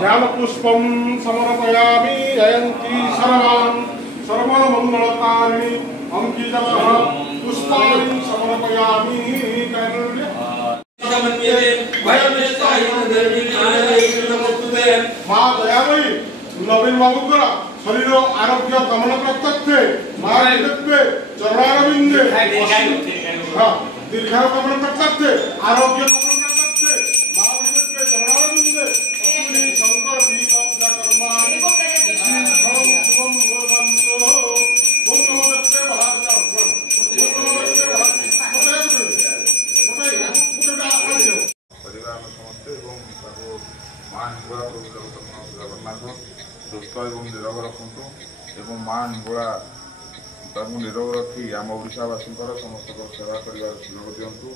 ध्यान पुष्पम समर्पयामि जयंती सर्वान् सर्वमंगलकारिणी अंकितः पुष्पाणि समर्पयामि माँ दयामयी नवीन बाबू का शरीर आरोग्य कामना प्रत्यक्ष माँ चरणारविंदे दीर्घायु कामना प्रत्यक्ष आरोग्य जगन्नाथ सुस्थ और निरोग रखु और माँ हिंगुड़ा निरोग रखी आम ओडावासी समस्त सेवा करने सुजोग दिंतु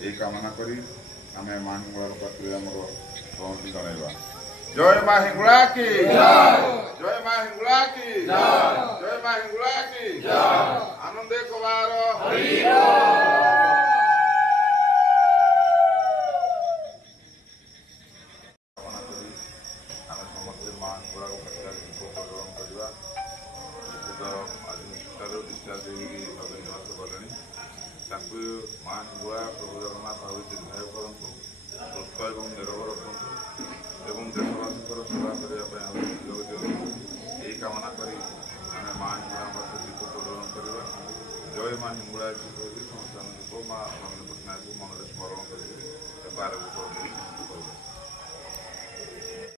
यही कामना करी आम माँ हिंगुड़ा पाखे आम पहुँची जनवा। जय माँ हिंगुड़ा की जय माँ हिंगुड़ा की जय माँ हिंगुड़ा की आनंदे कुमार माँ हिंगुड़ा प्रभु जगन्नाथ भावी दीर्घायु करूँ सुस्थ और निरोग रखु और देशवासी सेवा करने सुजोग दिखाँ यही कामना करी आम माँ हिंगुड़ा दीप प्रज्वलन करवा। जय माँ हिंगुड़ा समस्त दीप माँ नवीन पट्टनायक मन स्मरण कर